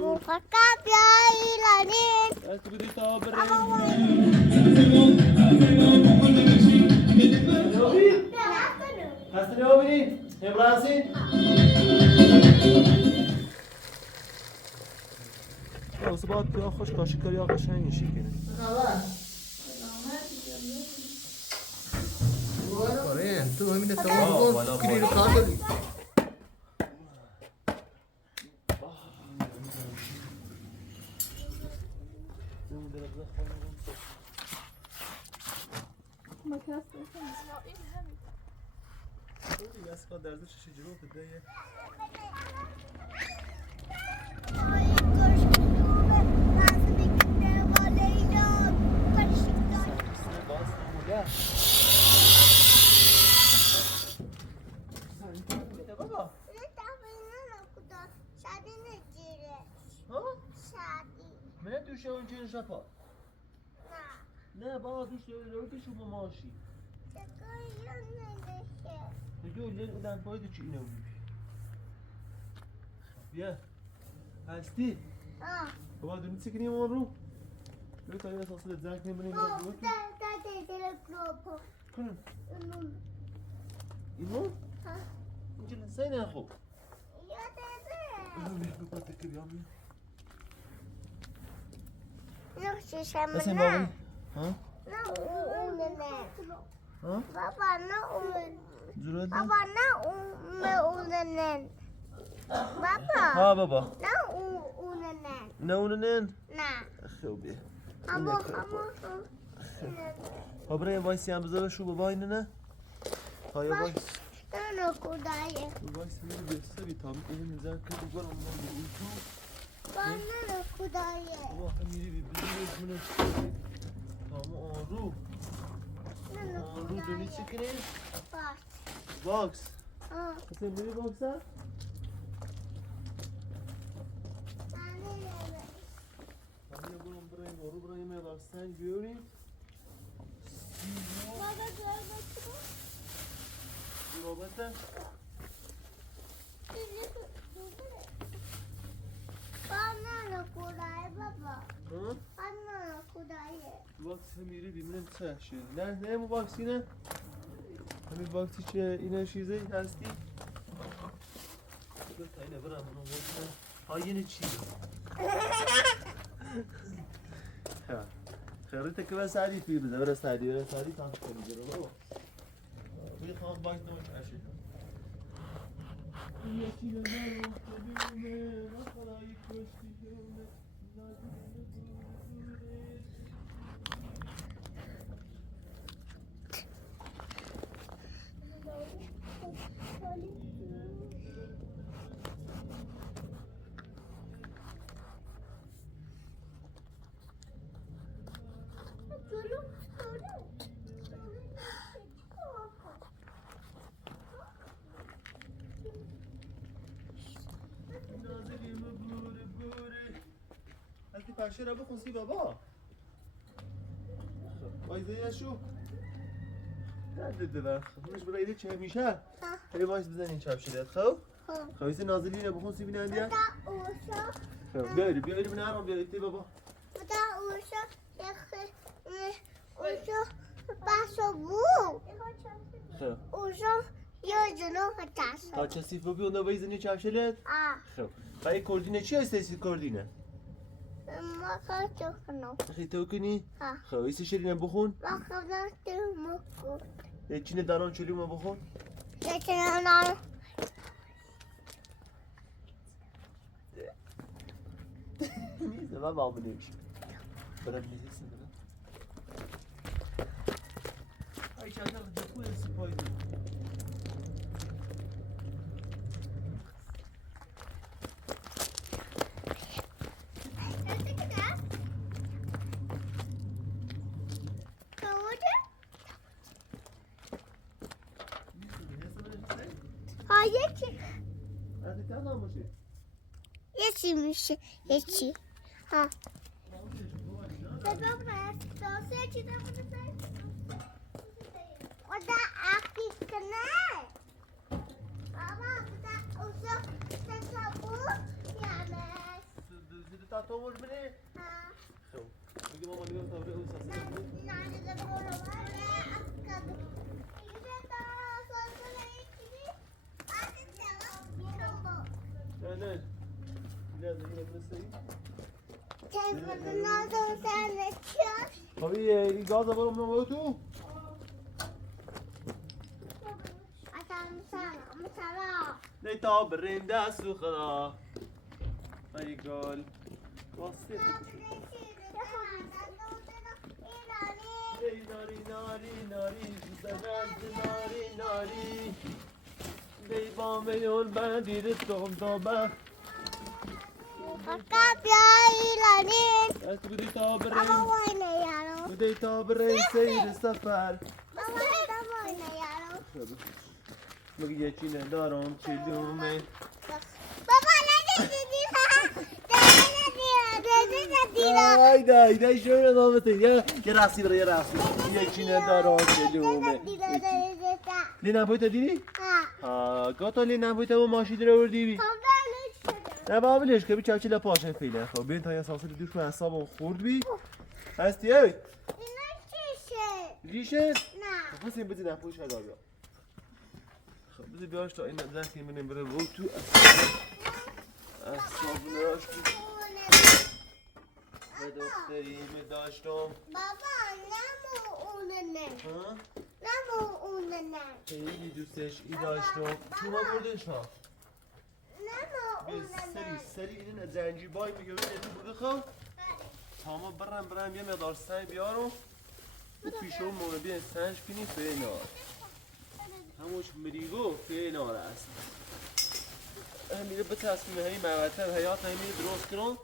Buka piailanin. هستی نیا بینی؟ ابراسی؟ واسه باید پیا خوش کاشی آقا قشنگ میشی کنه آره تو همین تمام بود کلی رو کار داری اسقا درزش جلو بده بابا من دوشه اون چه شفا نه بابا دوشه رو که شما ماشی بجو لین اودن پاید چی اینو بیا هستی بابا دونی چی کنیم اون رو بیا تا یه اساس زنگ نمیبینیم کنم اینو اینجا لسه نه خوب بابا تکی بیام بسیم بابا ها ها Baba na ulen. زروده Baba na ulenen. Baba. ها بابا Na ulenen. نه اونن Na. خوبه Hamo. برای وایسی هم بذار شو بابا اینه نه های وایس Nano kudaye. وایس میره بسته بی تام اینو میزن که دوباره اون میره تو Nano kudaye. بابا میری بی بزنش منو تام آرو Nano آرو دونی چی کنی Bak. باکس Ah. اصلا میری باکس ها همین برام برای آرو برای من داستان بیاریم Baba gel bakayım. رابطه Nano kudaye baba. ها Nano kudaye. باکس میری ببینم چه شد نه مو باکسی نه همین باکسی چه اینا چیزی هستی بذار تا اینه برم اونو بکنم ها اینه چی خیریته که بس علی فی بده برس علی تام کنی جلو بابا میخوام باکس نموش عشی یکی نظر مختبیونه نخلایی کشتیونه هستی پرشه رو بخون سی بابا وایزه شو درد دلم خونش برای ایده چه میشه خیلی وایس بزن این چپ شده خب خویسی نازلی رو بخون سی بینندی Da olsa. خب بیاری بینه هرم بیاری تی بابا Da olsa. Olsa. Baso bu. خب Olsa. Yazını atarsın. تا چه سیف ببی اونده وایزنی چپ شده Ah. خب خیلی کردینه چی هستی کردینه Maka çokunu. خیلی تو کنی Ha. خب ایسی شیرینه بخون Bakalım tırmıkı. چینه دانان چلی ما بخون Geçenler. نیزه من با همون نمیشه برم نیزه برم ای چند دقیقه دکوه سپایی دیم Hayır ki. Hadi sen almışsın. Yeşilmiş. Yeşil. Ha. Baba ben sosyal kitabını o da akik ne? Baba bu da uzun. تاتو مش بني خب بگی ماما نگاه تابره اون ساسه نه لازم يجينا بنسي طبيعي الجاز برا من موتو ليتاب الرندا سخرا هاي قال وصيت ناري ناري ناري زغاد ناري ناري بيبام يون باندير التوم دوبا بدي تاب الرين بدي تاب الرين سير السفر بقي يجينا دارهم تشيلومي هاي شو نظامتي يا راسي برا يا راسي يجينا دارهم تشيلومي لينا بويتا ديري؟ قطع لينا بويتا وماشي دراوردي بي نه بابا ليش كبي چاچي لا پاشه فعلا خب بين تا اساس دوش رو حساب خورد بي هستی ای ریشه نه بس این بدی نپوش هدا بیا خب بذار بیاش تا این دستی منم بره رو تو اصاب ناش به دختری داشتم بابا نمو اونه ها نمو اونه خیلی دوستش ای داشتم شما بردش ها سری این زنجی بای میگه بگه خب تمام برم یه مقدار سنگ بیارم و پیشو مونه بیان سنج کنی فینار هموش مریگو فینار است همیده به تصمیم هایی موتر حیات همیده درست کنم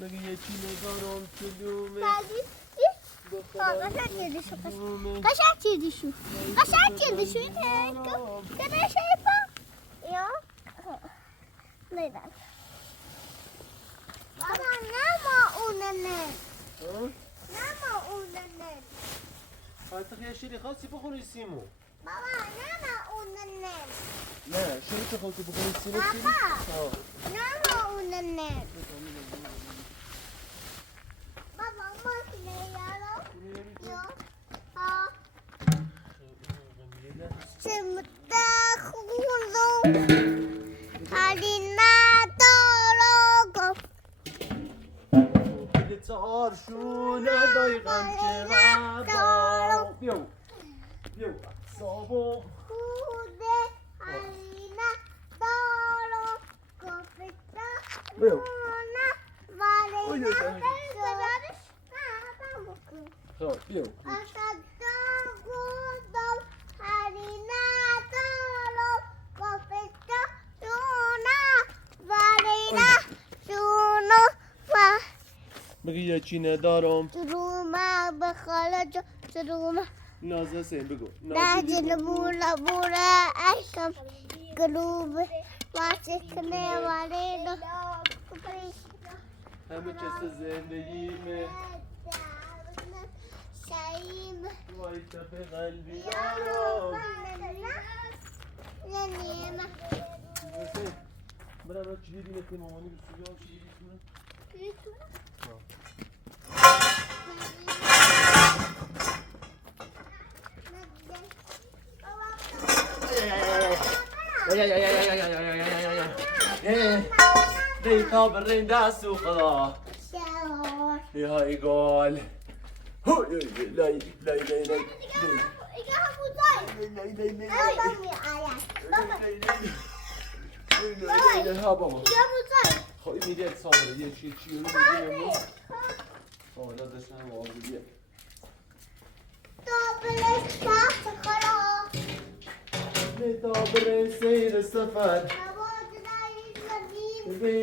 بگه یه چی نگارم چلومه قشنگ چیزی شو اینه شایفا یا لیدن بابا نما اوننه حتی خیلی شیری خواستی بخونی سیمو بابا نما اوننه نه شیری چه خواستی بخونی سیمو بابا نما اوننه بابا ماشینه یارو چهار شونه دایغم که ربا بیو سابو خوده حلینا دارو گفتا بیو والینا خب بیو بگی یه چی ندارم تروما بخاله جو تروما نازه سین بگو داجل بولا بولا اشکم قلوب واسکنه والی دو همه کس زندگیمه شایم وای تپ قلبی یارم ننیم برای چی دیدی نکنی مامانی به سویا چی دیدی دیتا برین دست و خدا هاي قال هو لا لا لا لا خب میگه صابره یه چی رو میگه حالا داشتن واقعیه نتابر سیر السفر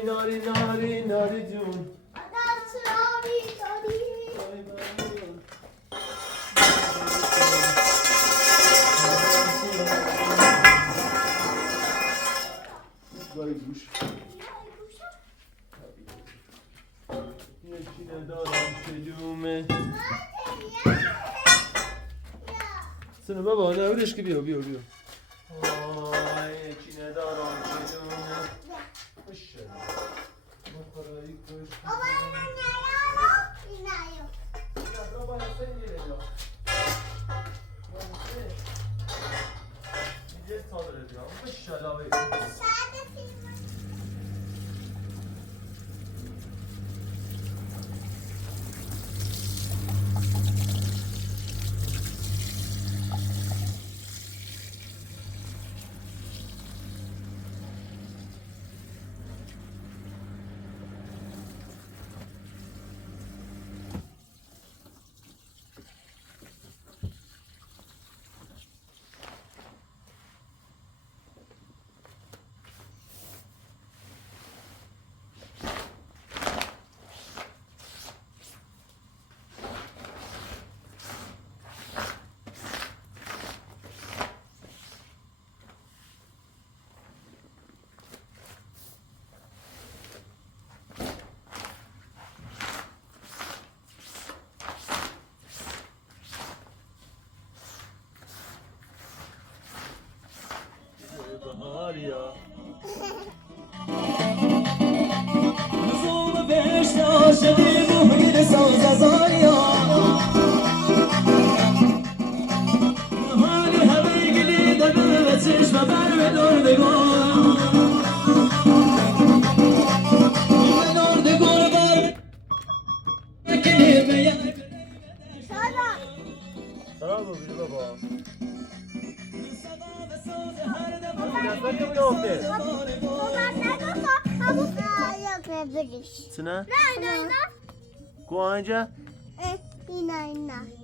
ناری ناری ناری جون گای گوش یکی ندارم کدومه سنو بابا نورش که بیا آی چی ندارم چیزونه بشه مخورایی کش بابا اینا نیارو اینایو نه با حسن میره جا یه سال دیگه بشه لاوی ساده فیلم بهاریا مزوم بهشت عاشقی محیط ساز از آریا حال همه گلیده به چشم بر به دردگان به دردگان بر بکنه به یک سلام ببین بابا صدا و ساز هر دم نفر که میافته سنه؟ گو آنجا؟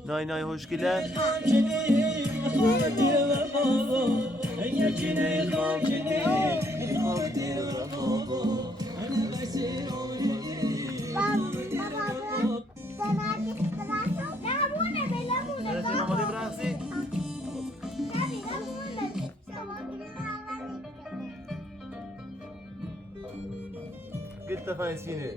نای نای خوشگله؟ یکی خواب خواب دیر و خواب رسیم آماده برقصی؟ قلت فانسيني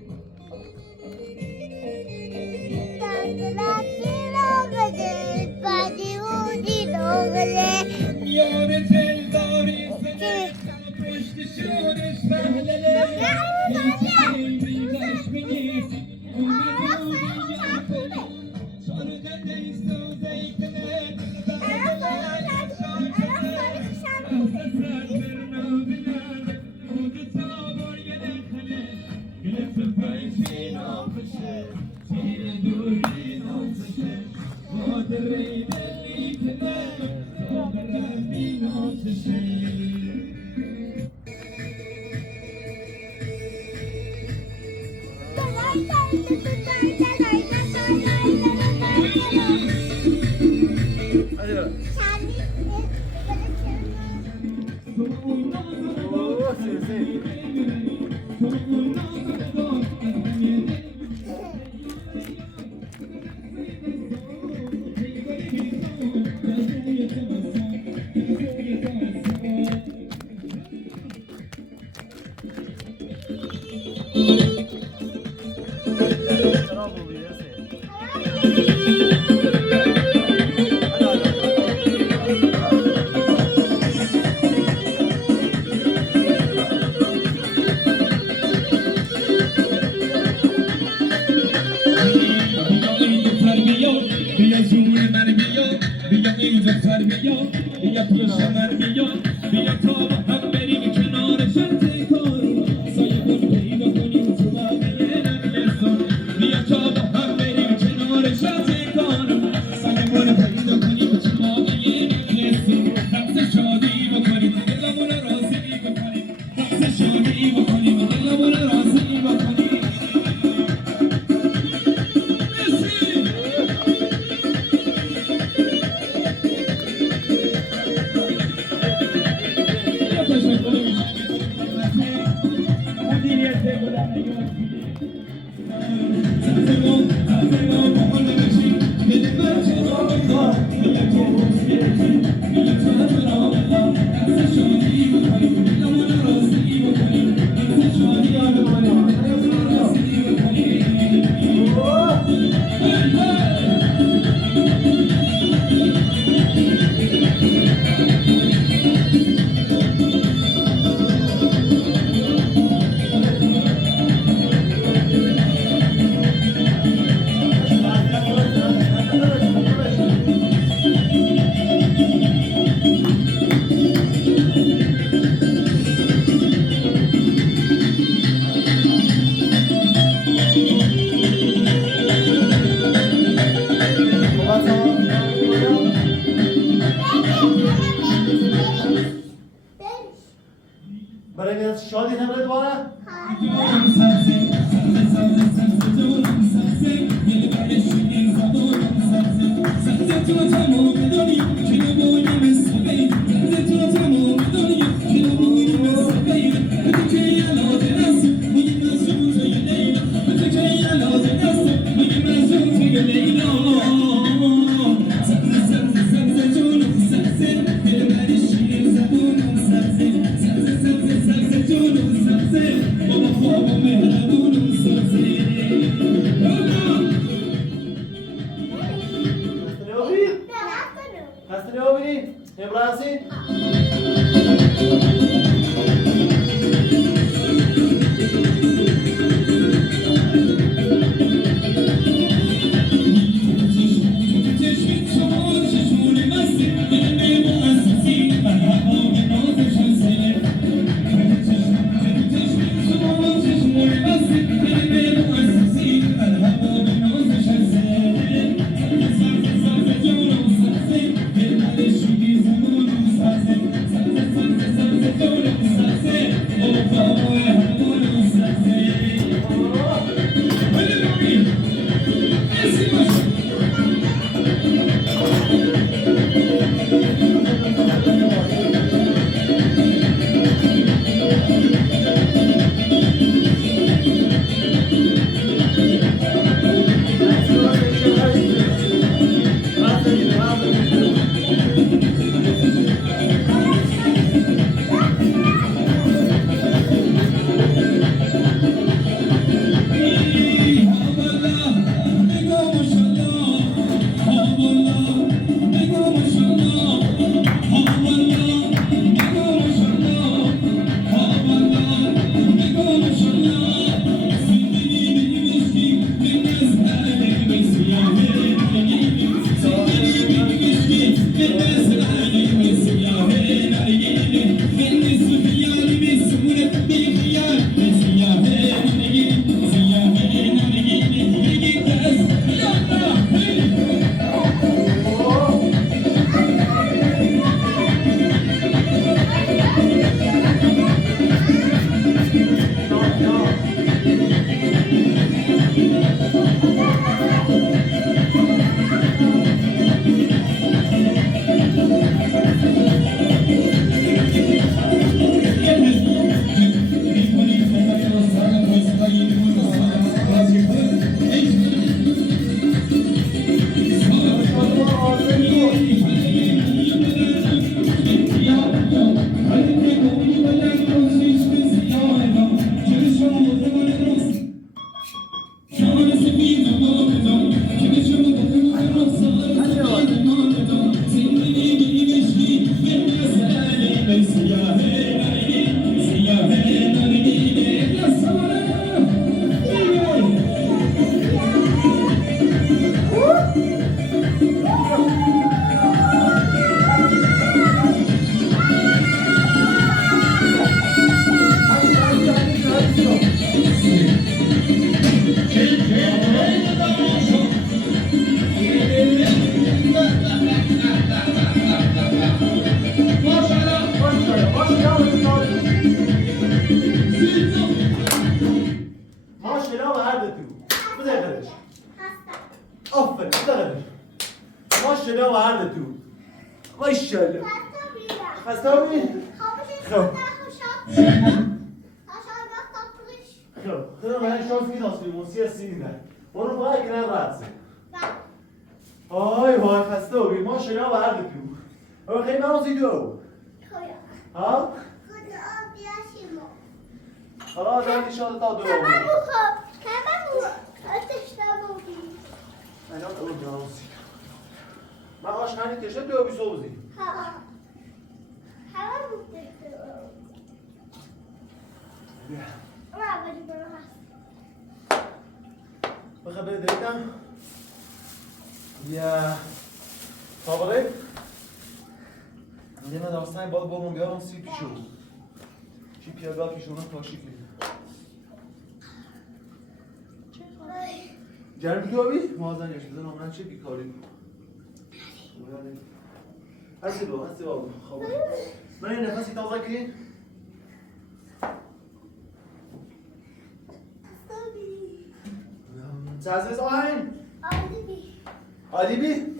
برای از شادی نبرد واره؟ هستنی آبینی؟ ابراسی؟ ماشاءالله خسته بودی؟ خب خب من شانس میدونم موسی هستی نه برو باید که نبرد آی وای خسته بودی ماشاءالله برد تو او خیلی من روزی دو ها؟ حالا دارم ایشان تا دو خبر بخواب من هم اون جانسی من آشخانی کشه دو بی سوزی خبر بخواب بخبر دیدم یا طابقه یه ندارستن باید با من بیارم سی پیشو چی پیاده پیشونم تاشی کنیم جرمی تو آبی؟ مازن یش بزن آمنن چه بیکاری هستی با هستی با خواب من این نفسی تازه کن چه آهن آلیبی آلیبی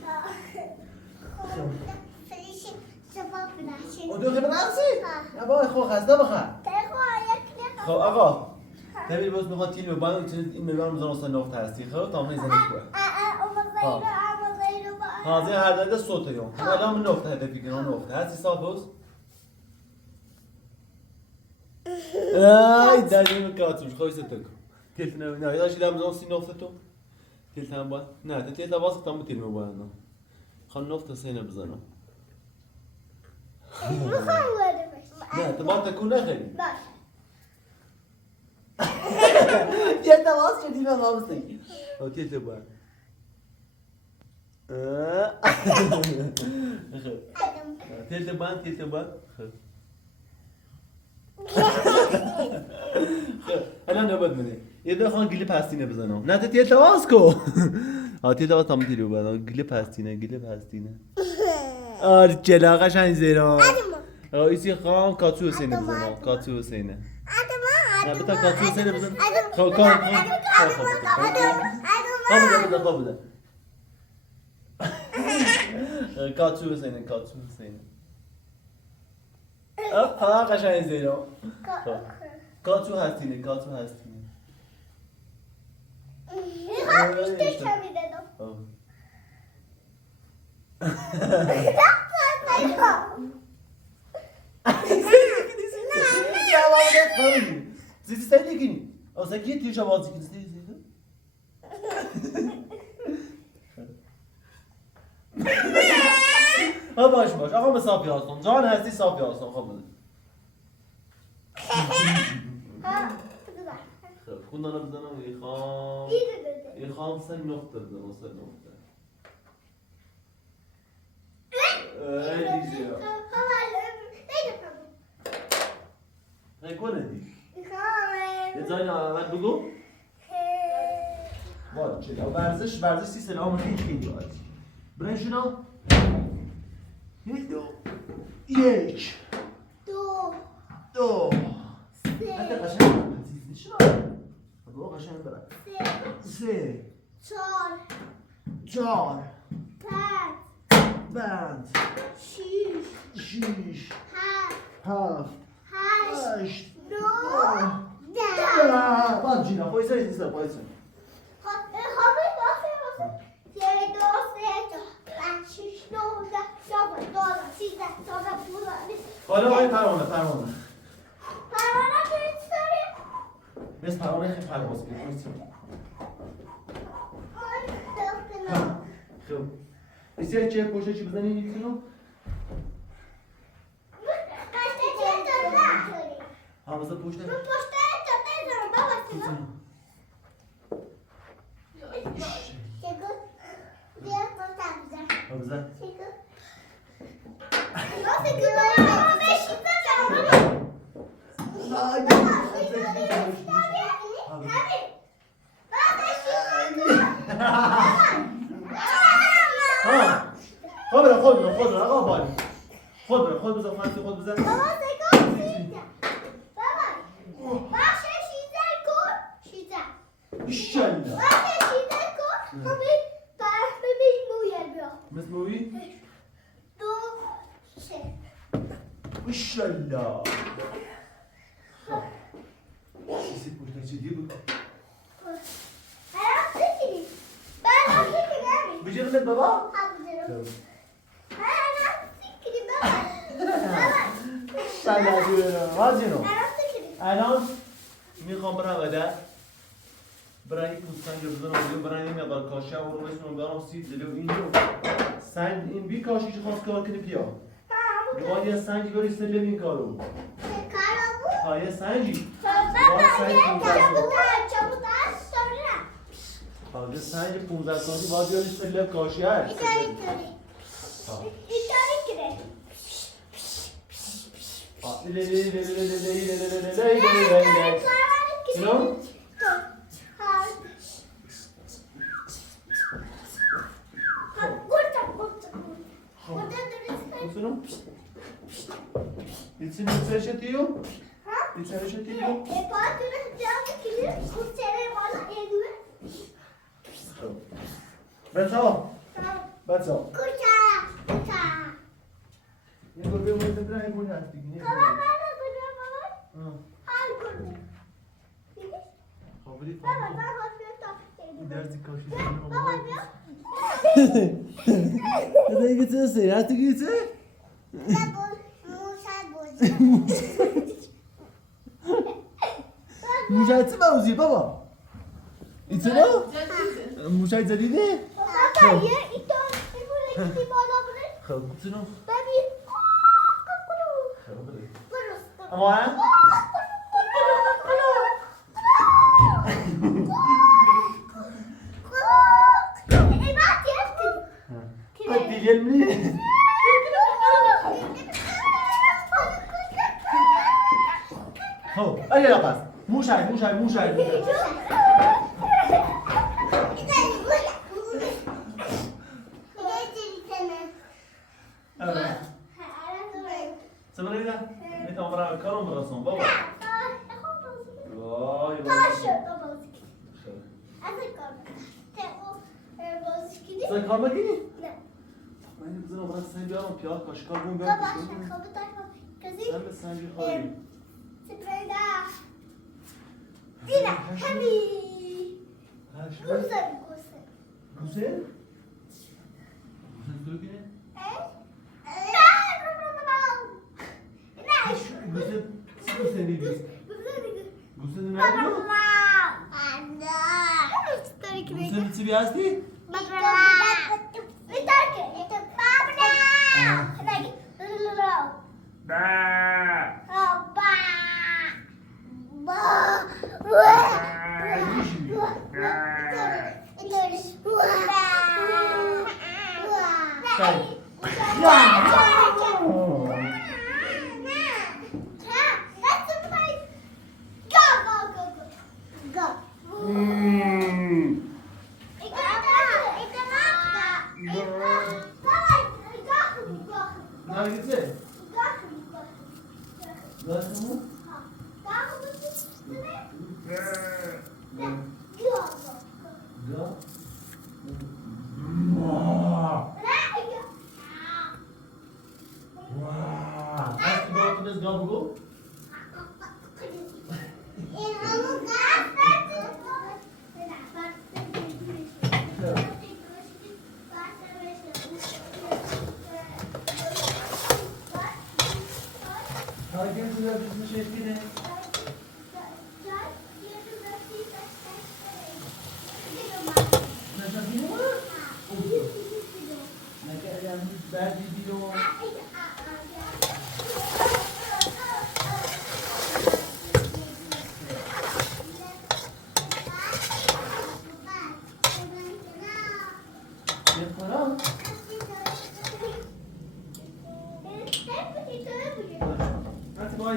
فریشی شباب بناشید و دو خیلی نفسی نه بای خواه خسته بخواه خب آقا تبیر باز میخواد تیل ببان این میبرم بزن اصلا نقطه هستی خب تا همه زنی کوه حاضر هر داده صوته یون حالا من نقطه هدفی کنم نقطه هستی صاف بوز آی دادی من کاتوش خوی ستکو تیلت نه یادشی دارم بزن سی نقطه تو تیلت هم باید نه تیلت هم باز کتام تیل میباید خان نقطه سینه بزنم نه تو باید تکون نخیلی یه تماس شدی به مامستی او تیلت باید تیلت باید الان نوبت منه یه دو خان گلی پستینه بزنم نه تیلت باز کو تیلت باز تام تیلو باید گلی پستینه آره چلا قشنگ زیرا ایسی خان کاتو حسینه بزنم کاتو حسینه نه بتا کاتو حسینه بزن خب خواب بوده کاتو حسینه قشنگ زیرا کاتو هستینه میخوام بیشتر کمی دادم Siz istediğin gibi. O zaman git diyor şabaz ikiniz değil mi? Ha baş. Ağam mesaf yazdım. Can hasti saf yazdım kabul. Kundan abzana mı İlham? İlham sen noktadan o sen nokta. Öyle diyor. Ne konu değil? یه جایی نامت بگو وای چرا ورزش 30 سال عمر هیچ کی نیست برای شنو یک دو حتی قشنگ شنو بابا قشنگ برای سه چهار پنج شیش هفت هشت باز جینا پایسا ایسا پایسا حالا آقای پروانه بس پروانه خیلی پرواز کنید خب ایسی چه پوشه چی بزنی نیستونو؟ بذار پشت خود بزن خانتی خود بزن İnşallah. مثل موی؟ İnşallah. Sesi burada ciddi bu. Bıcırın et baba. İnşallah diyorum. Hadi canım. الان میخوام برم بدر برای پوستن جو بزنم دیگه برای این مقدار کاشه رو بسونم برام سیب دلیو اینجا سنگ این بی کاشی چه خواست کار کنی پیا باید یه سنگی بری سلم این کارو یه سنگی یه سنگ 15 سانتی باید بیاری سلم کاشی هست İçini seçetiyor. İçini seçetiyor. بچه‌ها بچه‌ها کوچا کوچا یه گربه مورد در این گونه هست دیگه بابا بابا بابا حال کن خابری بابا فهم بابا این درسی کاشی بابا بیا ده دیگه چه سیرت دیگه چه؟ موشت چه موزی بابا؟ این چه نه؟ موشت جدیده؟ بابا یه ایتو این بوده بالا بوده خب چه نه؟ ببین خب بله برو اما هم؟ دیگه می خب اگه پس موشت سبرا اینا میتونم برای کارم برسون بابا وای سای کار بکنی؟ من بزنم برای سنگ بیارم پیاد کاشکار بون بیارم سن به سنگی خواهی گوسه؟ گوسه تو کنه؟ گوسه چی گوسه نیدی؟ گوسه نمیدی؟ گوسه چی بیاستی؟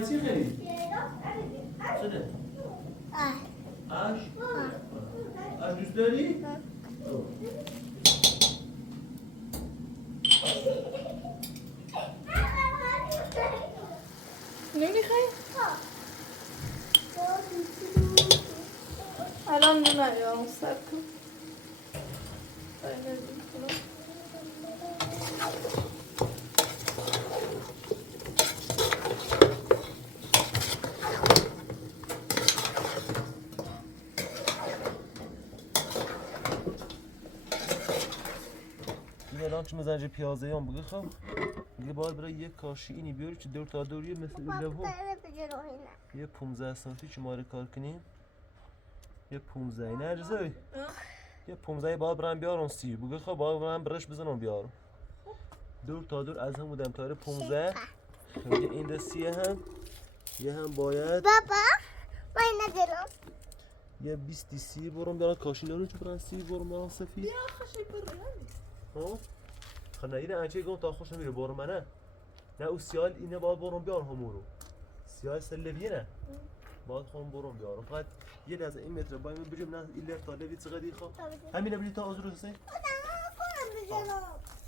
چی خیلی؟ شده؟ آش؟ آش دوست داری؟ نمیخوای؟ الان نمیام سب کن الان چه مزنج پیازه هم بگه خب دیگه باید برای یک کاشی اینی بیاری که دور تا دوریه مثل لهو یه 15 سانتی چه ماره کار کنیم یه 15 نه اجازه یه 15 باید برم بیارم سی بگه خب باید برم برش بزنم بیارم دور تا دور از هم بودم تاره 15 یه این دستیه هم یه هم باید بابا باید ندارم یه 20 سی برم بیارم کاشی نانو چه برن سی برم بیارم سفید بیا خشی برمی ها خب نه اینه انچه گم تا خوش نمیره برم منه نه او سیال اینه باید برم بیارم همونو سیال سلویه نه باید خواهم برم بیارم فقط یه لحظه این متر باید من بجم نه این لفت تا لوی چقدر خواه همینه بلی تا آزرو حسین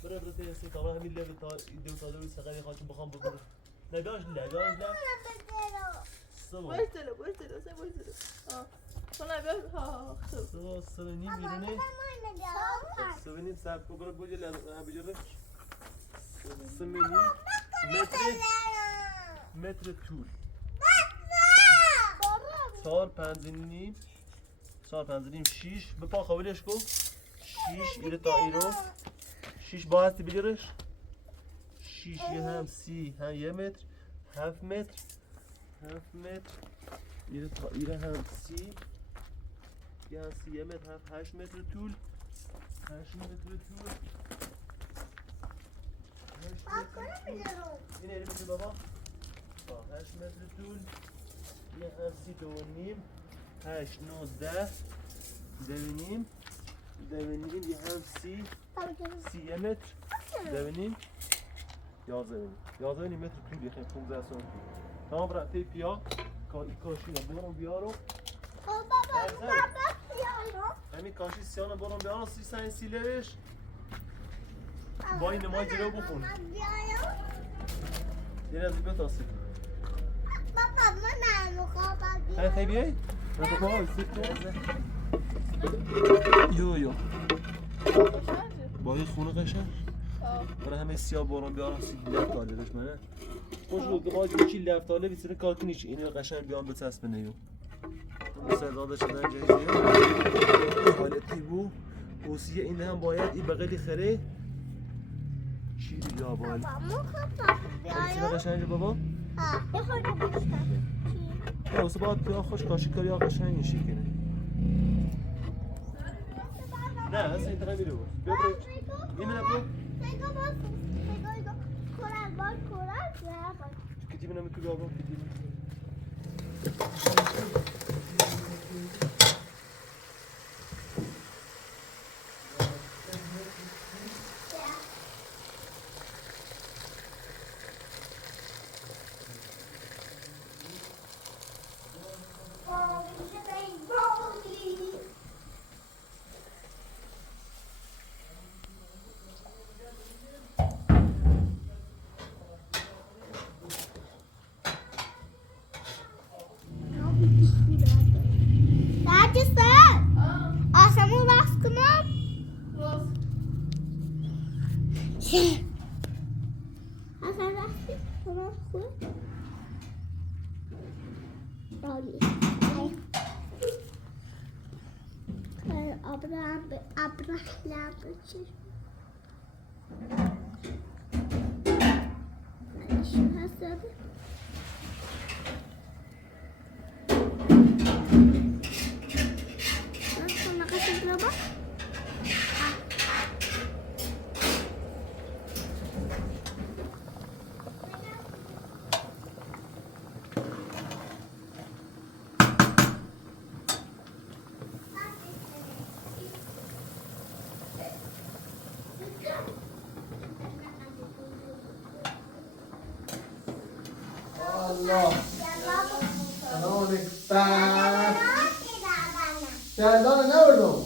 برای برای حسین تا همین لفت تا دو تا لوی چقدر خواه چون بخوام بکنم نگاش نه سوا باش دلو باش دلو سه باش دلو خلا بیا ها خوب سوا سوا نیم میدونه سوا نیم سب بگره بوجه بجره سمنی متر طول چهار پنج نیم شیش بپا خوابیلش کن شیش ایره تا ایرو شیش با هستی بگیرش شیش یه هم سی هم یه متر 7 متر ایره تا ایره هم سی یه هم سی یه متر 8 متر طول 8 متر طول این ایره میشه بابا 8 متر طول یه هم سی دو نیم 8 9 10 دوینیم یه هم سی یه متر دوینیم 11 متر طول یه خیلی 15 سانتی تمام رفته پیا کاشی برون بیارو همین کاشی سیان برون بیارو سی سنگ سیلش با این نمای جلو بخون یه نزدی بتاسی های خیلی بیایی؟ نفتا های یو با یه خونه قشن برای همه سیاه برون بیارم سی لفت داشت منه خوش بود قاعد چی لفتاله بیتونه کار کنیش اینو قشنگ بیان بچسبنه یو سرداده شدن جایزه حالتی بو اوسیه این هم باید این بغلی خره چی یا باید بیتونه قشنگ بابا اوسه باید بیا خوش کاشی کاری ها قشنگ نشی کنه نه هست این تقیی میره بود بیا برو این منه برو کتیب نمی تو بابا کتیب آسمون وقت کنم اصلا رفتی کنم خوب عالی ابرهلم بچه نشون هست داده Allah. Selamun aleyküm. Serdar ne oldu?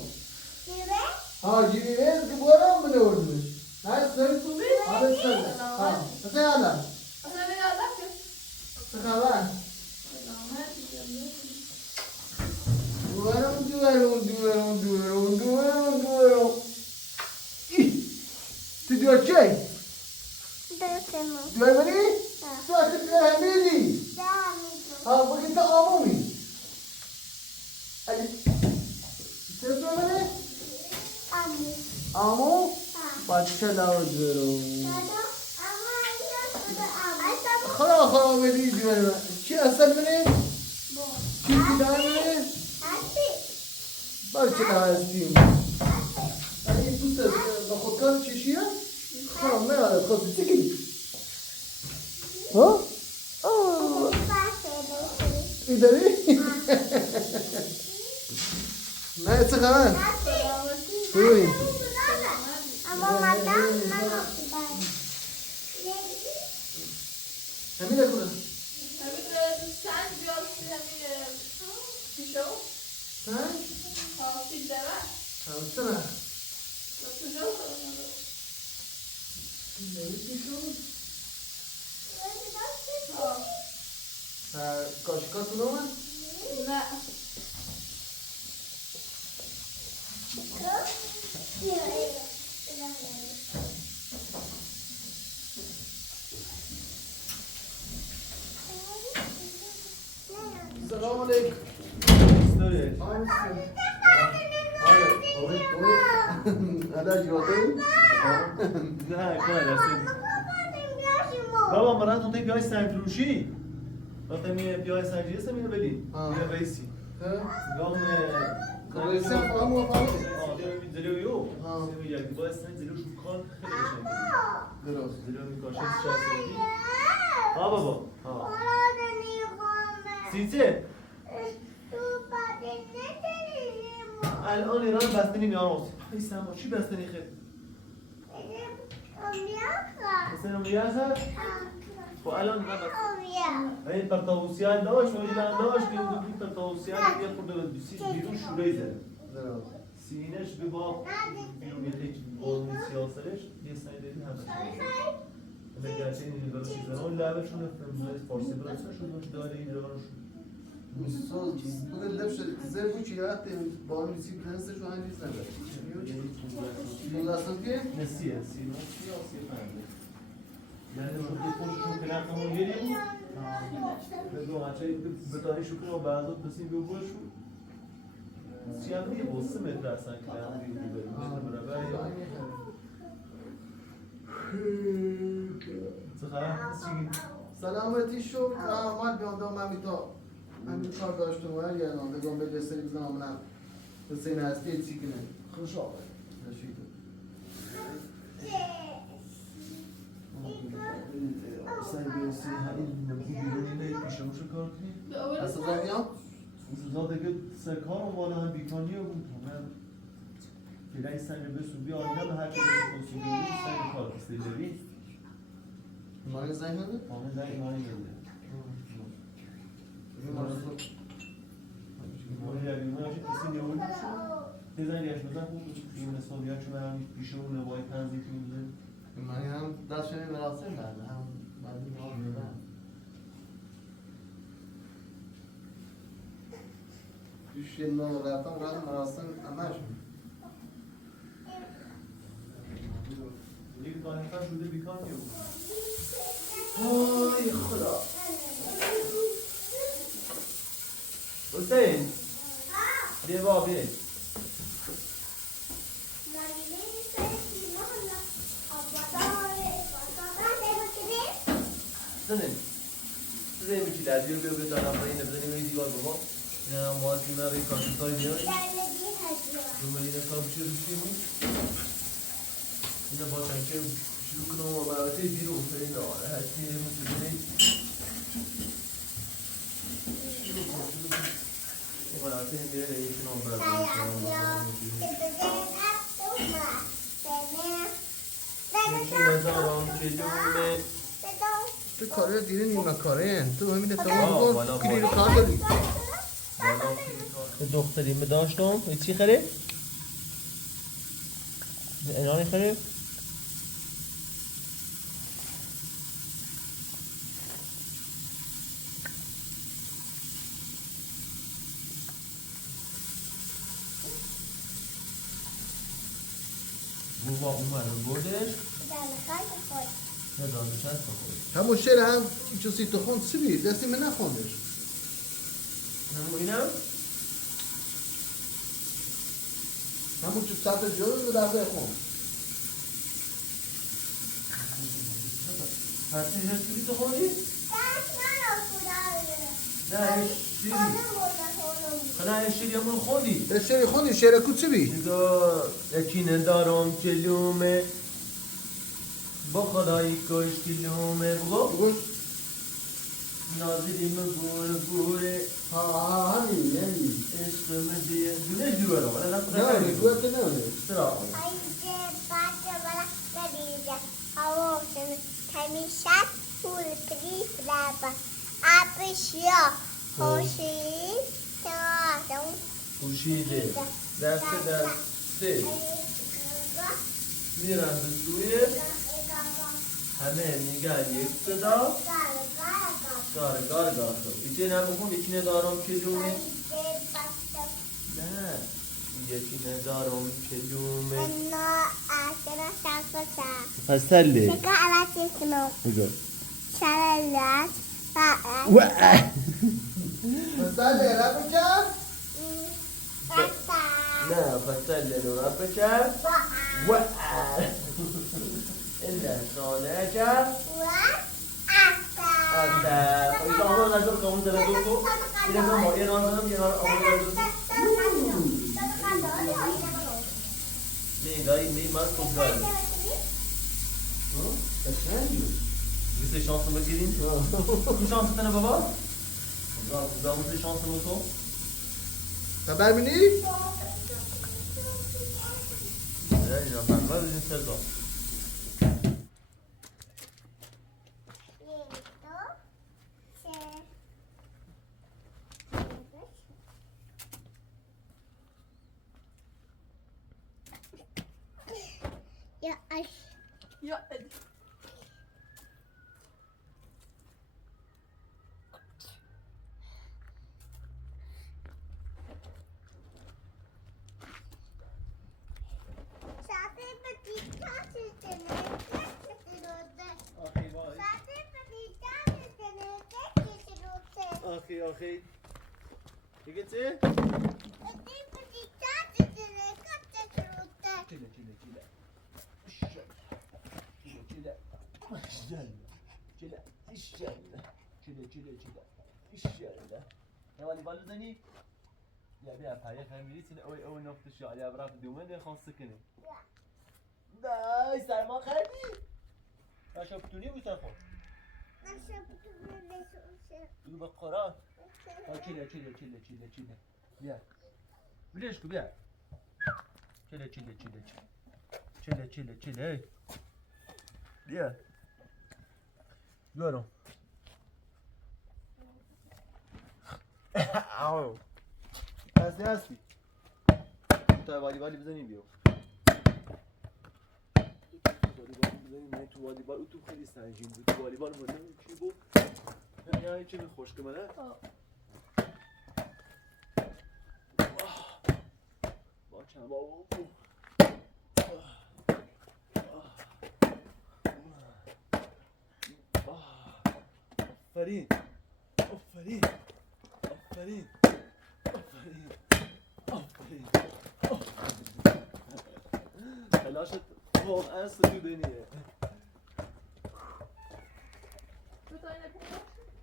Ha, cibime ki bu ara mı ne oldu? Hayır, sen tu. Hadi sen. Ha, sen hala. Sen ne alak? Sen hala. Duvarım. Tu diyor şey? Diyor beni? Tu artık hamili. Ha, bu kita amumi. Hadi. Sen diyor beni? Amu? Başka lava diyorum. خلا بدی دیوانه چی اصل منه؟ چی دیدن منه؟ برچه که هستیم این دوست بخودکار چشیه؟ خلا نه یاده خواستی چی کنی؟ ها؟ ای داری؟ نه چه خبر؟ خوبی؟ همینه کنه Sen biraz pişo. Sen? Fil de var. Alsana. Nasıl olur? Ne bir şey olur? کاشکاتون اومد؟ نه سلام علیکم. استوریج. علاج روتين؟ نه کار است. بابا مرا تو بیای سنگ فروشی. وقتی می بیای سنگی است میره بدین. بیا ویسی. گام کاريسي فهم وفهم. آدم میذاره یو. سمی یک باید سنگ زیروش کار خیلی قشنگه. درست. زیرو میکاشه 60 سنتی. ها بابا. ها. سیچه. الان ایران بستنی میارم. ایستم چی بستنی خیر؟ مثلا میاد. خب الان نه بس. این پرتاوسیان داشت و ایران داشت که اون دوکی پرتاوسیان یه خورده بیسی بیرون شوره زد. درست. سینه‌ش به با بیرون یک قرون سیاسرش یه سایدی هم داشت. نگاهی این داره چیزا اون لبشون فارسی براتشون داره ایرانش. مسوز بوده لبش زر بود چیات با اون سی پرنسش و هنجیز نداره. مدرسه که نسیه سینه سیاسی فهمه. یعنی شما خوششون کنار همون گیری بگو آنچه بتانی شکر و بعضا بسیم بگوشون سیامی با 3 متر هستن که هم دیگه برابر سلامتی شد آمد بیاندم همین کار داشتم و یه نام بگم به سری بزنم من حسین هستی چی کنه خوش آمد رشید سعی بیسی همین بیرونی نه پیشموش کار کنی اصلا زنیام زاده که سرکار و والا هم بیکانی بود من که رای سنگ بسو بیا آنگل هر چه بسو بیاری سنگ کار کسی لبی مانی زنگ نده؟ مانی زنگ مانی نده مانی لبی مانی کسی نمونی شد تزنگ یش بزن خوب این حسابی ها چون هم پیشه اون نوای تنظیف میده مانی هم دست شده مراسم برده هم مانی نام میدن توش یه نام رفتم رفتم مراسم همش دیگه دانشتر شده بیکانی بود وای خدا حسین بیا با بیا زنه زنه میچی دردی رو بیا بتانم با این نبزنیم این دیوار بابا این هم باید که من روی کارشنتای بیاری رو ملین کار بشه روشی بود این با تنکه شروع کنم و براته بیرون فرین آره هستی مثل بینید شروع کن این براته میره این کنم براته تو کاره دیره نیمه کاره هن تو همینه تمام کن کلی رو کار داری دختری می داشتم چی خره؟ ایرانی خره؟ بابا اومد بردش نه دانش هست بخور همون شعر هم چو سی تو خوند سبی دستی من نخوندش همون اینم؟ همون چو سطح جلو رو دفعه خوند هستی هستی تو خوندی؟ نه شیری خدا شیری همون خوندی به شعر خوندی شعر کو سبی نگاه یکی ندارم جلومه با خدایی کش کلومه بگو بگوش نازیدیم گوره ها همین یعنی عشق مدیه دونه دوره ولی نفت نه میگوه که نه چرا؟ همیشه پول پریف لبا آبشیا خوشید تمام پوشیده دست دسته میرن به سوی همه میگن یک صدا گار بیچه نبکن یکی ندارم کلومه نه یکی ندارم کلومه انا اعتنا شفتا پس تله شکا على تکنو بگو شلالات مثلا رابچه نه پس تله رو رب کرد و إلا صانعك أنت إذا أمر نزل قوم دلدوكو إذا كان ما ينام أمر دلدوكو مين مين ما تقول جاي مثل شانس ما كرين كم شانس تنا بابا خدا مثل شانس ما تو خبر منی؟ لا لا ما بدين سرطان يا أش يا أدي أخي قلت إيه؟ يا بالو زني يا بيها بهاي خميري سنة أو نقطة الشعر يا براف دومين ده خاص سكنه لا يصير ما خدي أشوف توني وتأخذ يقول بقرة كذا بيا ليش بيا كذا هاي بيا يورو أو أساسي أنت والی بزنیم بیو من تو والیبال تو خیلی سنگین بود تو والیبال بودم چی بود یعنی چه خوش که منه با چند بابا آفرین تلاشت واقعا ستودنیه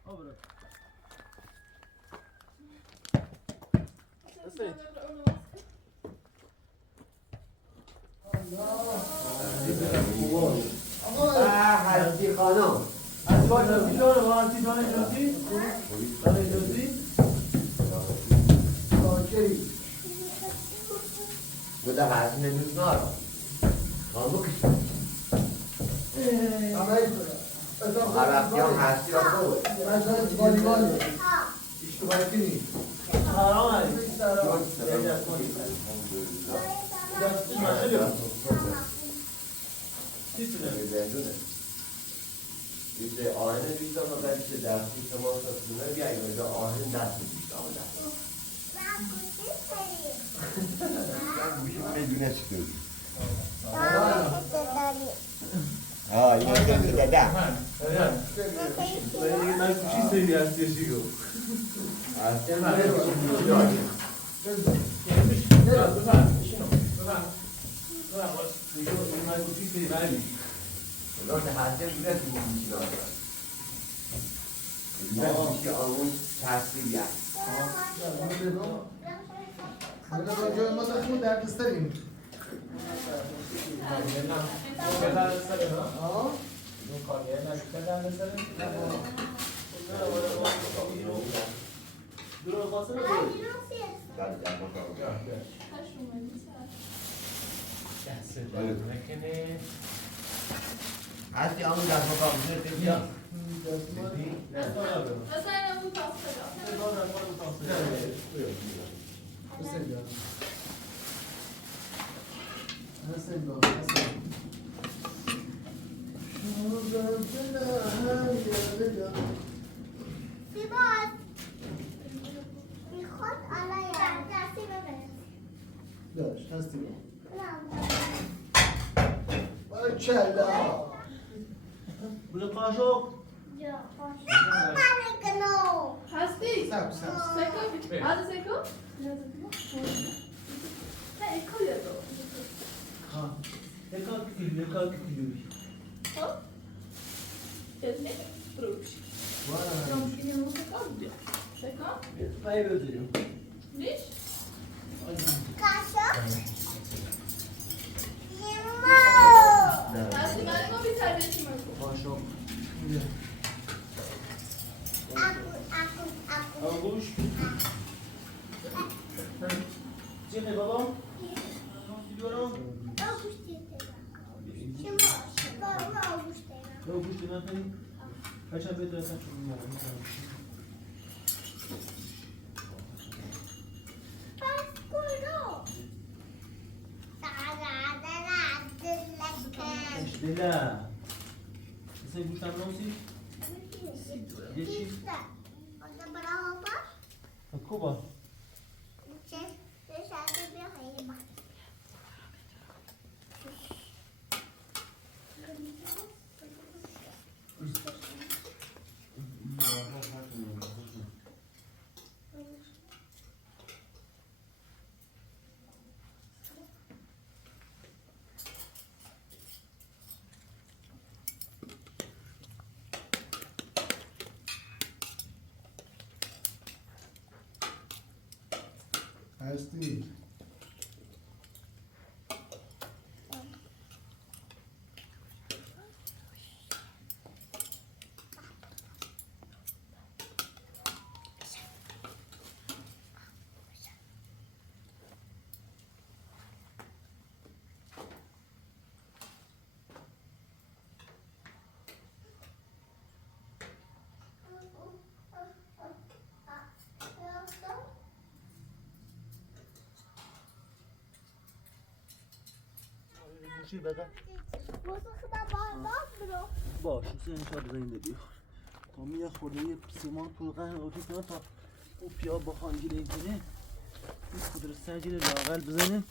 آبرو هستی خانم شاکری بوده هست نمیز نارم خانم بکشم هر وقتی هم هستی را بود مثلا والیبال اشتباه کنی حرام علی بیشه آهن بیشتر ما بیشه دستی شما ساسونه بیایی و آهن دست بیشتر آمده بیشه بدونه شکلی اینو کنی داده من چی سری هستی شیگو هستی من بیشه الان هستی بیره تو بیشی نازد بیره بیشی آمون تحصیلی هست بله با جای ما داشتیم درد داریم هستی آمون دست مقام بزنه تبیا مثلا اون تاسته بسید جان حسین با حسین هستی بارکلا بوده قاشق هستی؟ سب سب سکو؟ هذا سکو؟ نه اکو یا دو ها یکا کیلویی خب؟ کسی؟ روش واه اینه اون سکو بیا سکو؟ پای بذاریم نیش؟ هستی من نگو بی تربیتی من کن قاشق آگوش چیه بابا؟ بیارم آگوش دیدن کنی؟ بچه هم بدرسن چون میارم دلا مثل گوشت هم نوسی؟ یه چی؟ کوبا هستی گوشی بقى باش حسین شاد بزنیم بدی تا میره خورده یه سیمان پرقهر آتیش نه تا او پیاب با خانگی لین کنه این خود رو سنجی رو لاغل بزنیم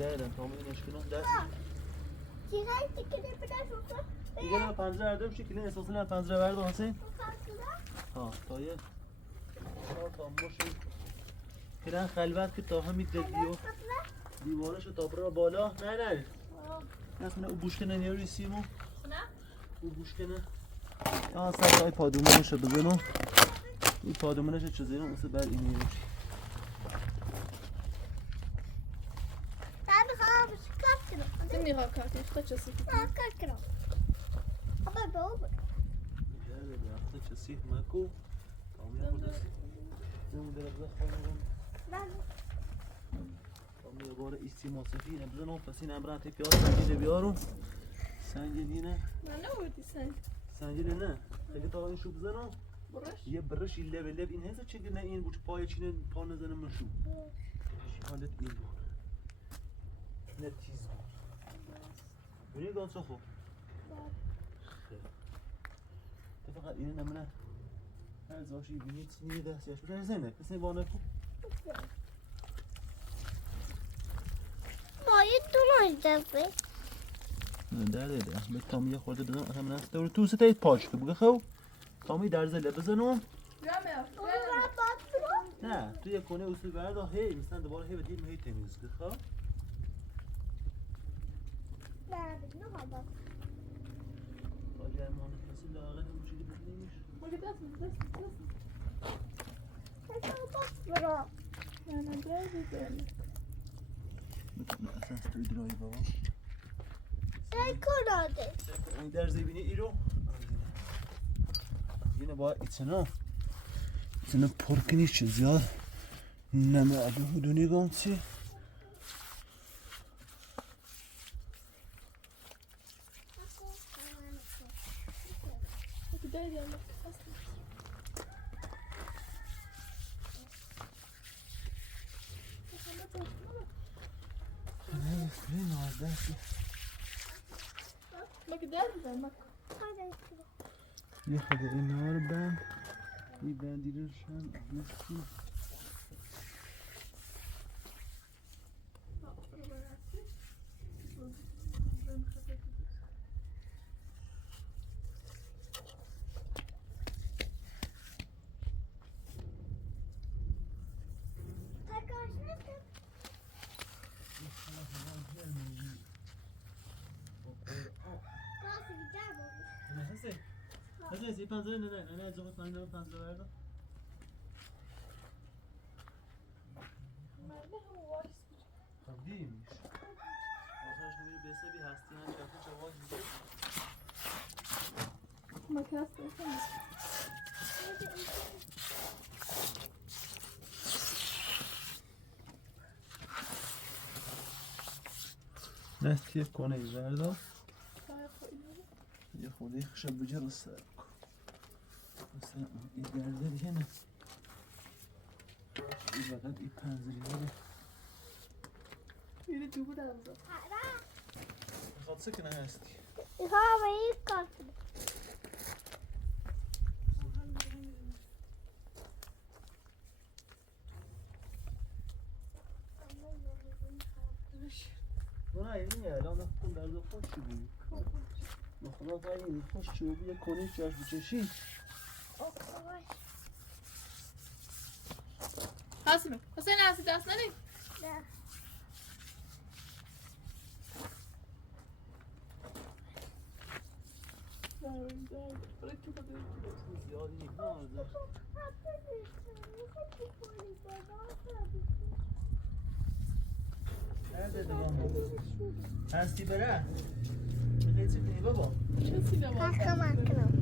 دارم تا میره نشکنم دست دیگه نه پنجره اردم شکلی احساس نه پنجره برده حسین ها تا یه تا باشه کنن خلوت که تا همین دلگیو دیوارشو تا برا بالا نه نکنه او بوشکنه نیاری سیمو او بوشکنه آه سرکای پادومونشو بزنم این پادومونشو چزیرم اصلا بر این نیروش نمی ها کارتش تا چه سیتی چه سیح مکو تامی خود است نمون در ازده خواهیم تامی بار ایستی ماسفی نبزنم پس این امران تی پیاز سنجیل بیارم سنجیلینه من نبودی سنجیل نه خیلی تا این شو بزنم برش یه برش این لب این هست چه نه این بوچ پای چینه پا نزنم من شو حالت این بود نه تیز بود بینی گانسا خوب تو فقط اینه نمونه هر زاشی بینید نیه دستیش بشه زنه کسی بانه خوب درده به تامی خورده بزنم اصلا من هسته رو تو ستایت پاش که بگه خب تامی در زله بزنم نه تو یک کنه اصول بردا هی مثلا دوباره هی بدیم هی تمیز که خب تا جرمان کسی لاغل همونجوری بزنیمش اصلا ستوی درایی بابا این در زیبینی ایرو اینه با ایتنا پرکنیش چه زیاد نمه ادو هدونی گانسی ما كده ما یه خود اینا رو بند یه بندی رو شن نستی هستی پنزره نه از جواب پنزره برده خبیمش آخرش نمیری به حسابی هستی هم چرخون جواب میده ما کلاس نستی کنه ای برده یه خودی خشب بجه رو سر کن مثلا این گرده دیگه نه این فقط این پنزری رو یه دوباره دارم میخواد سکنه هستی ها و این کار نه این الان نفتون درد خوش شدی خدا فرگی خوش شدی یه کنی چشم بچشی حسین هستی دست ندید نه زیادی نه nerede devam هستی بره بخیر چی کنی بابا چه سینما حقا مکنم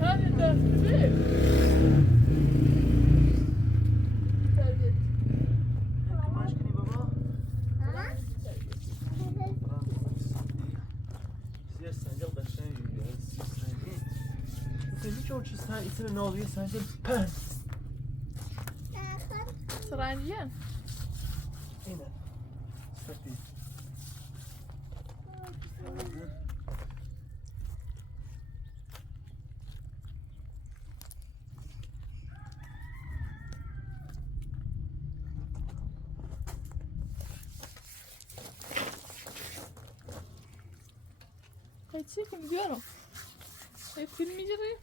هر دست ببین تربیت کماش کنی بابا سیاه سنجل قشنگی سنجی بخیلی چون چی اسم ناوی سنجل پس سرنجیه اینه سفید چی که میگیارم فیلم میگیری؟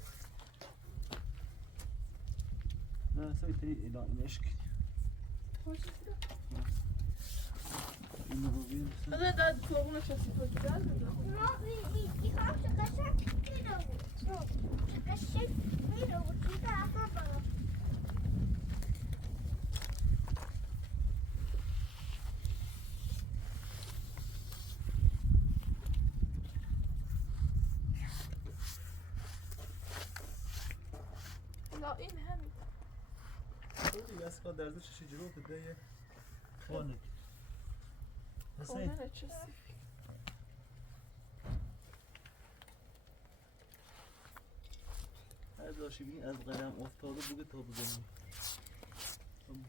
نه سوی تی ایلان عشق اینو ببین هذا ده توقنا شخصي فوجدان لا این همین خیلی اسقا درزش شجرو بده یه خانه خونه چیزی هر داشتی بینی از قدم افتاده بگه تا بزنی اون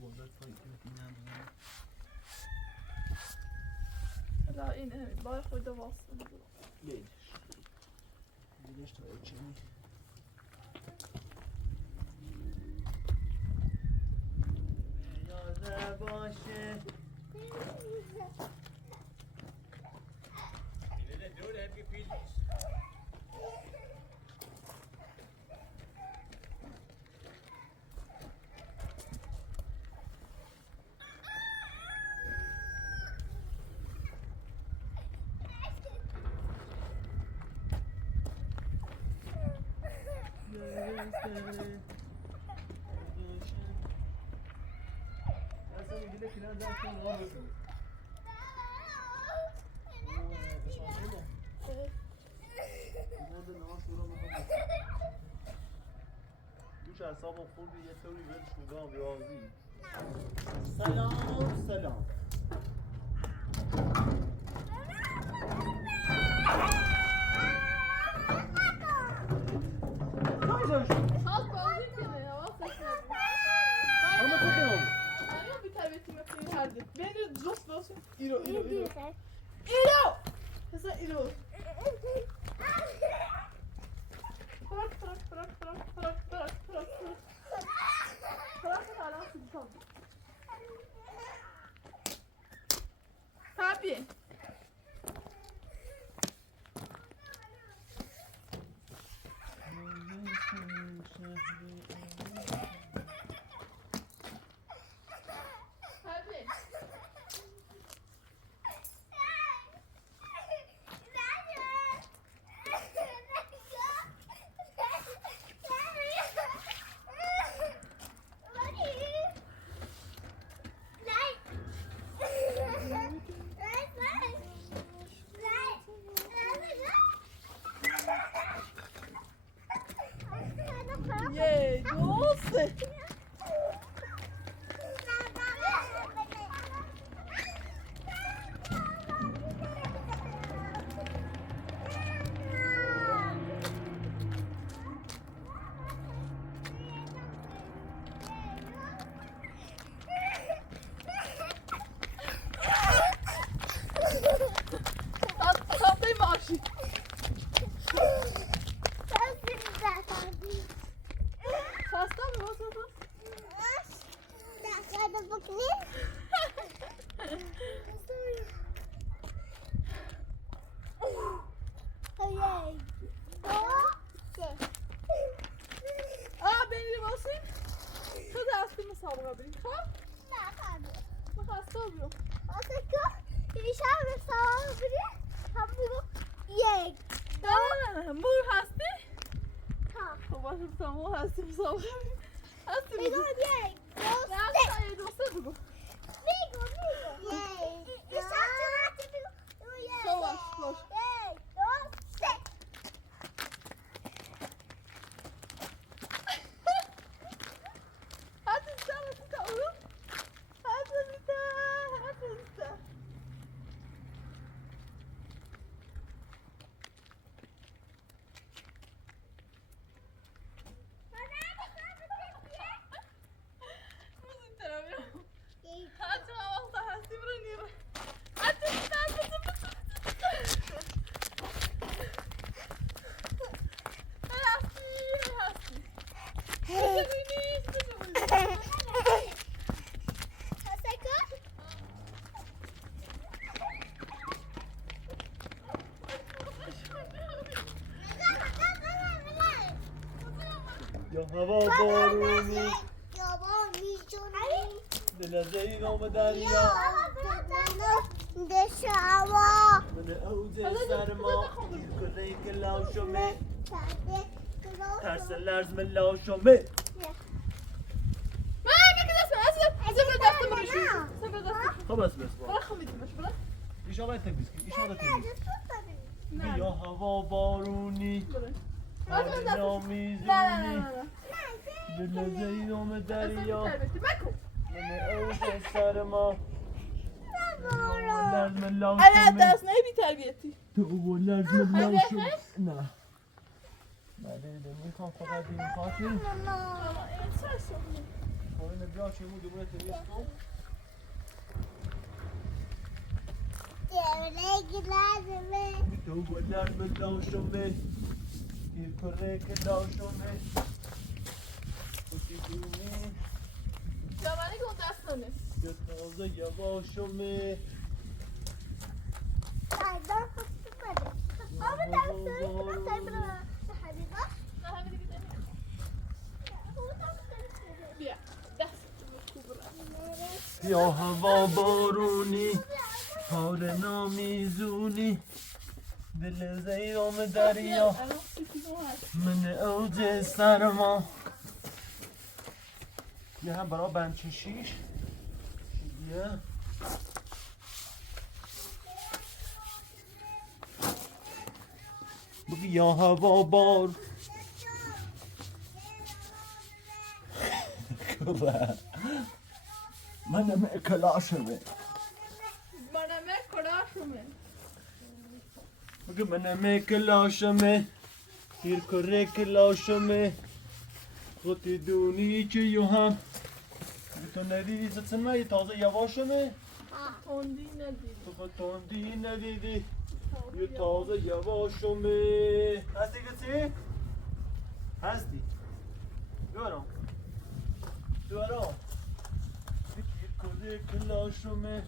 بازار پایی که این هم لا این همین بای خود واسطه بیدش بیدش تا چنی یاده باشه اعصابم خوردی یه طوری ولش می‌کنم راضی سلام سلام خاص بازی کنه حواسش نبود اما تو که نبود الان بی‌تربیتی می‌کنی هر دو بین جفت باشه ایرو بازه tahtayı maaşı Hasta mı? Beni basayım. Kız astımı savurabilirim. Ha? Bak hasta oluyor. Bu hasta. Başım tamam hastım savurabilirim. Hastım. Ne dostu bu? Savaş, boş. Hadi sen oğlum. Hadi bir daha. Müzik taramıyor. Hadi Allah hastım ranıyor. Hadi bir daha. یا هوا بارونی دل زیرم دریا من اوج سرما کره کلاشمه ترس لرز من لاشمه خب بس ایشالا تمیز یا هوا بارونی نامیزونی دل زیرم دریا من اوج سرما لرز من Ana لاشمه ders ne bir terbiyeti? تو لرز من لاشمه نه بعد میخوام فقط این خاطر Ama sen sonra. خواهی بیا چه بود دوباره تمیز کن تو لرز من لاشمه گیر کره کلاشمه خودی Cavani gol dastane. یه تازه یواشمه Ne hani bir gidelim. Bia. Dast kubra. یا هوا بارونی پاره نامیزونی دل زیرم دریا Ana sıkıntı var. من اوج سرما یه هم برای بندچشیش یه بگی یا هوا بار منم کلاشمه Bana me koraşume. بگی منم کلاشمه گیر کره کلاشمه خودی دونی که یو هم تو ندیدی زتنه یه تازه یواشمه Tondi ne dedi? تو خود تندی ندیدی یه تازه یواشمه هستی کسی؟ هستی بیارم بیارم گیر کره کلاشمه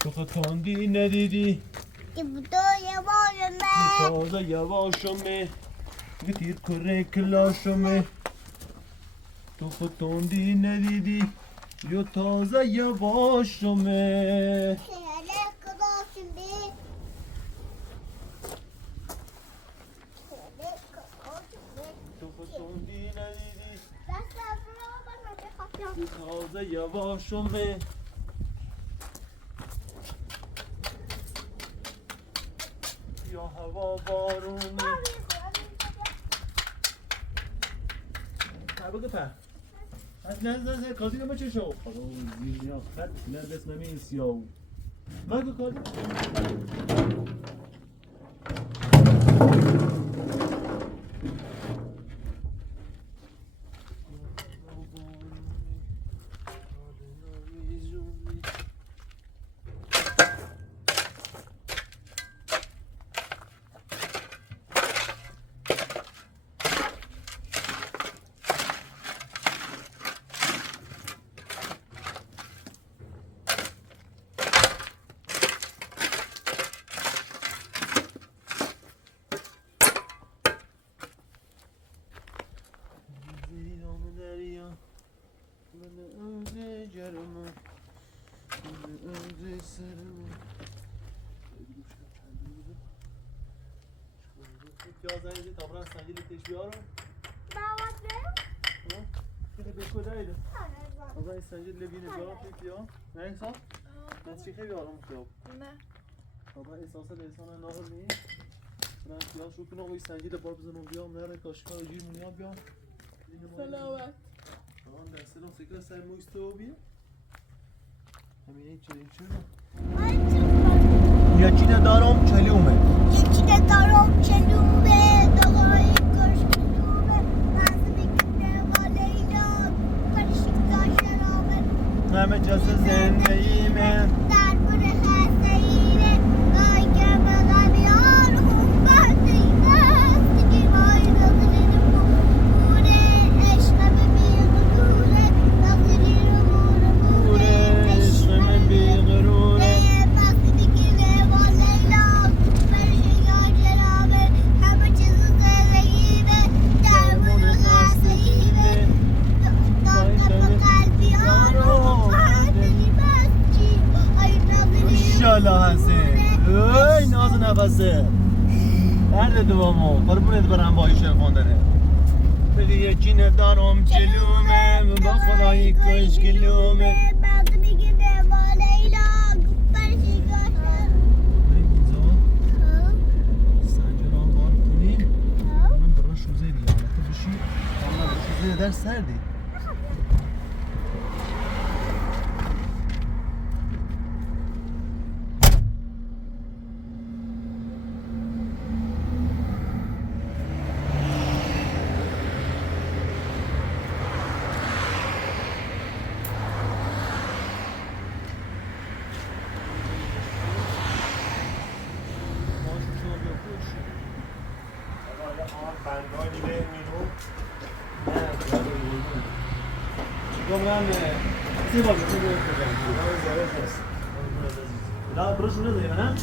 تو خود تندی ندیدی تازه یواشمه گیر کره کلاشمه تو خود تندی ندیدی یا تازه یواشمه تو خود تندی ندیدی یا تازه یواشمه یا هوا بارونی بگو پر از نزد کازی ما چه شو خدا زیریا خط نه دست نمی سیاو بگو کازی زنی تابران سنجی لیتش بیارم که بکو دایده تابران سنجی لبینه بیارم پیش بیارم نه احسان؟ نسیخه بیارم خوب نه تابران احساسه لیسان ناغل نیست من خیال شو کنم اوی سنجی لبار بزنم بیام نره کاشکار جیر منیا بیام سلامت آن دستلم سکر سر مویسته و بیا همین این چرا یکی ندارم چلیومه یکی ندارم چلومه دقایی کشکلومه نزد بگیده و لیلا پرشیکتا شرابه همه جس زندگیمه در بره خسته ایره گای که بغل یارم بسته ایره دیگه های نظرین بوره عشقم بیغروره نظرین بوره عشقم بیغروره بسته بگیده و لیلا پرشیکتا شرابه همه چیز زندگیمه در بره خسته ایره دادم قلبی آروم بسته بستی ای نظرین انشالله حسین ای ناز نفسه درد دوامو قربونت برم با ایشن خوندنه بگی یکی ندارم چلومه با خدایی کشکلومه بعد میگه با لیلا برشی گاشم بریم اینجا سنجران بار کنیم من برای شوزه دیگه تو بشی اما شوزه در سردی لا بروش نزدی نه؟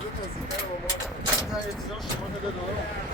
دو تا زیتر و ما تا انتظار شما داده دارم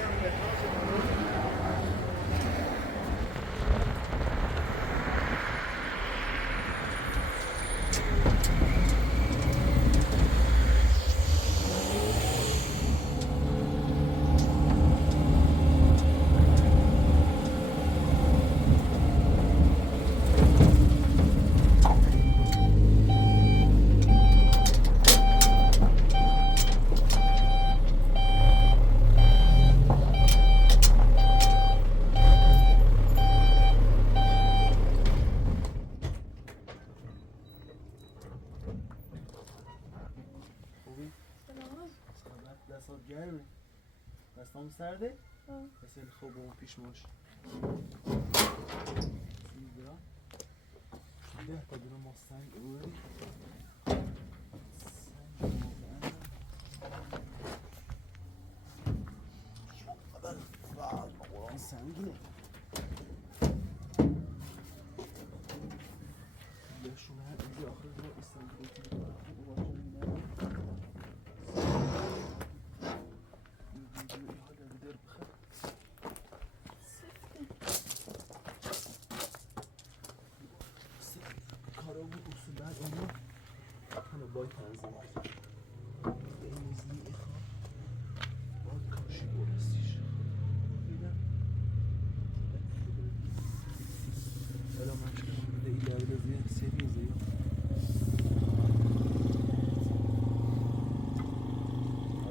دستات گرمه دستام سرده؟ بس این خوب اون پیش ماش سیزده ده تا دونه ما سنگ اوری سنگ سنگینه یا شما هر اینجا آخر رو استنگی باید تنظیم کرد این نیزنی اخواه باید کاشی برسیش بیدم الان من چکم بوده ای لبه زیاد سریزه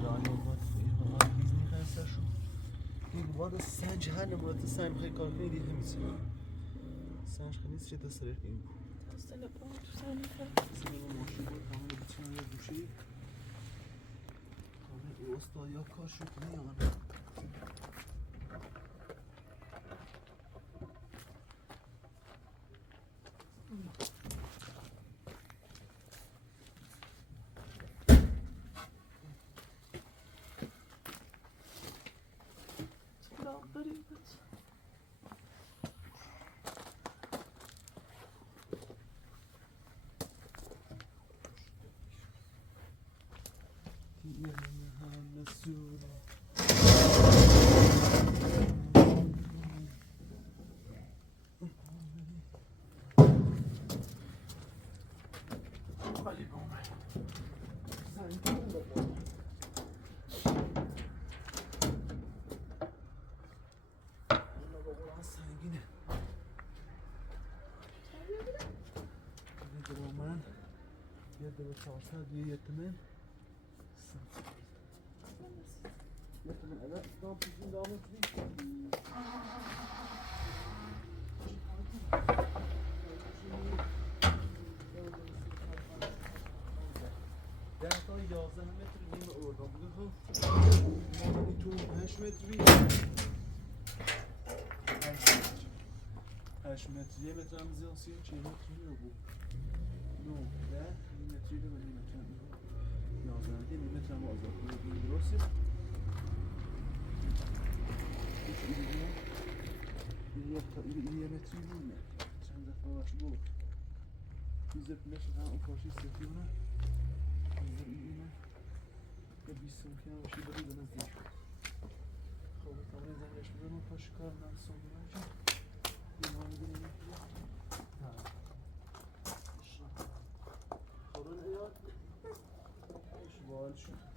یا الان باید نیزنی خسته شو این باید سنج هر نمونت سنج خیلی کار کنی دیگه همیشه سنج خیلی نیست چه دستره این بود Stelle på sen. استاد کار شد میان دو 400 یه یتمن یتمن انا دام پیشین دامن ده تا 11 متر نیم اردام بوده خب مامانی تو 8 متری 8 متر یه متر هم زیان 34 متری رو بود 9 10 متری رو نیم متر هم بود 11 نیم متر هم آزاد بود درسته این یه متری بود چند دفعه باش بود بیزه پلش هم اون کاشی سفیونه اینه یه 20 سمتی هم باشی بری به نزدیک خب تمام زنگش بودم اون کاشی کار من سمتی نمیشه این ها میدونی خب این ایاد شبال شد